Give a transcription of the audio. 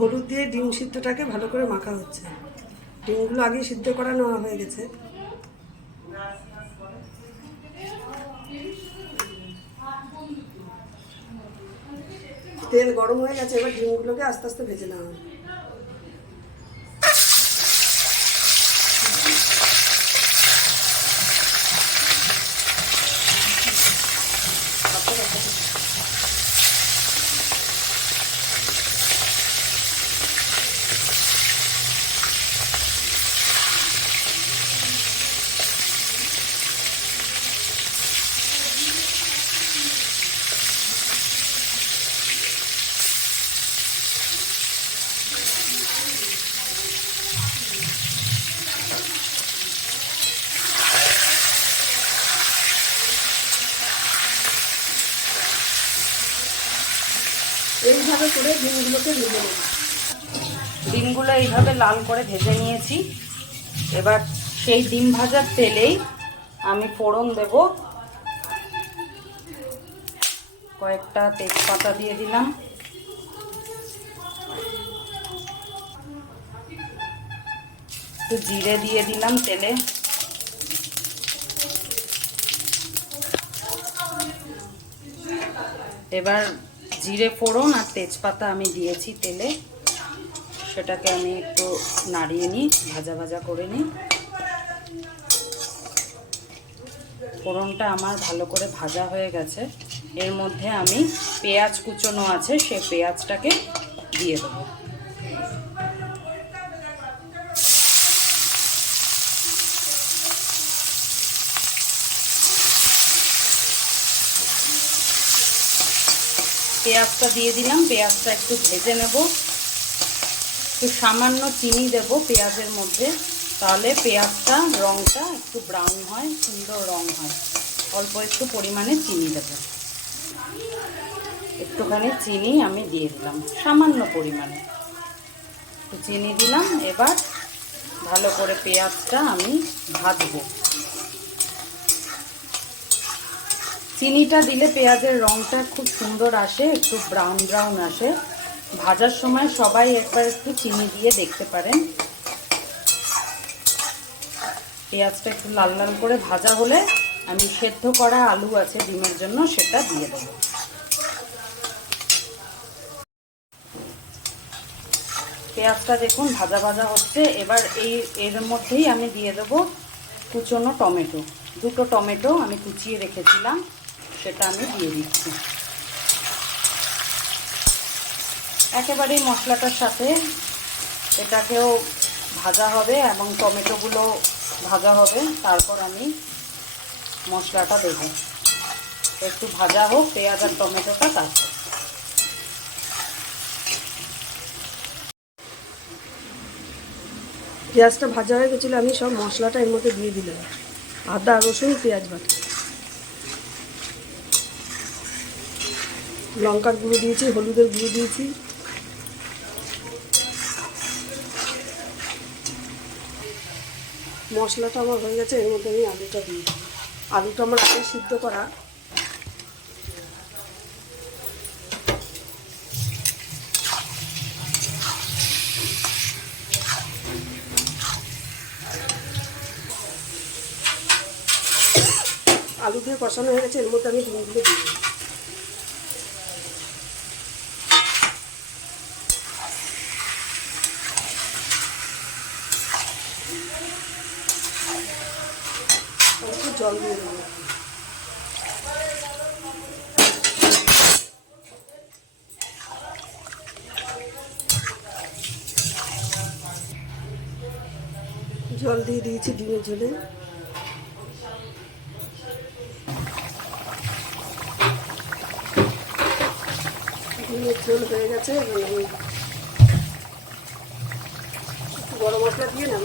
হলুদ দিয়ে ডিম সিদ্ধটাকে ভালো করে মাখা হচ্ছে। ডিমগুলো আগে সিদ্ধ করা নেওয়া হয়ে গেছে। তেল গরম হয়ে গেছে, এবার ডিমগুলোকে আস্তে আস্তে ভেজে নেওয়া হবে। এইভাবে করে ডিমগুলোকে ভেজে নেব। ডিমগুলো এইভাবে লাল করে ভেজে নিয়েছি। এবার সেই ডিম ভাজার তেলেই আমি ফোড়ন দেব। কয়েকটা তেজপাতা দিয়ে দিলাম, একটু জিরে দিয়ে দিলাম তেলে, এবার জিরে ফোড়ন আর তেজপাতা আমি দিয়েছি তেলে, সেটাকে আমি একটু নাড়িয়ে নিই, ভাজা ভাজা করে নিই। ফোড়নটা আমার ভালো করে ভাজা হয়ে গেছে। এর মধ্যে আমি পেঁয়াজ কুচোনো আছে, সেই পেঁয়াজটাকে দিয়ে দেবো। পেঁয়াজটা দিয়ে দিলাম, পেঁয়াজটা একটু ভেজে নেব। একটু সামান্য চিনি দেব পেঁয়াজের মধ্যে, তাহলে পেঁয়াজটা রঙটা একটু ব্রাউন হয়, সুন্দর রং হয়। অল্প একটু পরিমাণে চিনি দেব, একটুখানি চিনি আমি দিয়ে দিলাম, সামান্য পরিমাণে একটু চিনি দিলাম। এবার ভালো করে পেঁয়াজটা আমি ভাজবো। চিনিটা দিলে পেঁয়াজের রঙটা খুব সুন্দর আসে, একটু ব্রাউন ব্রাউন আসে। ভাজার সময় সবাই একবার একটু চিনি দিয়ে দেখতে পারেন। পেঁয়াজটা একটু লাল লাল করে ভাজা হলে আমি সেদ্ধ করা আলু আছে ডিমের জন্য, সেটা দিয়ে দেবো। পেঁয়াজটা দেখুন ভাজা ভাজা হচ্ছে। এবার এর মধ্যেই আমি দিয়ে দেবো কুচনো টমেটো। দুটো টমেটো আমি কুচিয়ে রেখেছিলাম, সেটা আমি দিয়ে দিচ্ছি। একেবারেই মশলাটার সাথে এটাকেও ভাজা হবে এবং টমেটোগুলো ভাজা হবে, তারপর আমি মশলাটা দেব। একটু ভাজা হোক পেঁয়াজ আর টমেটোটা, তারপর পেঁয়াজটা ভাজা হয়ে গেছিলো, আমি সব মশলাটা এর মধ্যে দিয়ে দিলাম। আদা রসুন পেঁয়াজ বাটা, লঙ্কার গুঁড়ো দিয়েছি, হলুদের গুঁড়ো দিয়েছি, মশলাটা আমার হয়ে গেছে। এর মধ্যে আমি আলুটা দিই। আলুটা আমার আগে সিদ্ধ করা। আলু দিয়ে কষানো হয়ে গেছে, এর মধ্যে আমি ডিমগুলো দিয়ে দিই। একটু জল দিয়ে দেবো। জল দিয়ে দিয়েছি ডিমের ঝোলে। ডিমের ঝোল হয়ে গেছে। এবং আমি একটু গরম মশলা দিয়ে নাম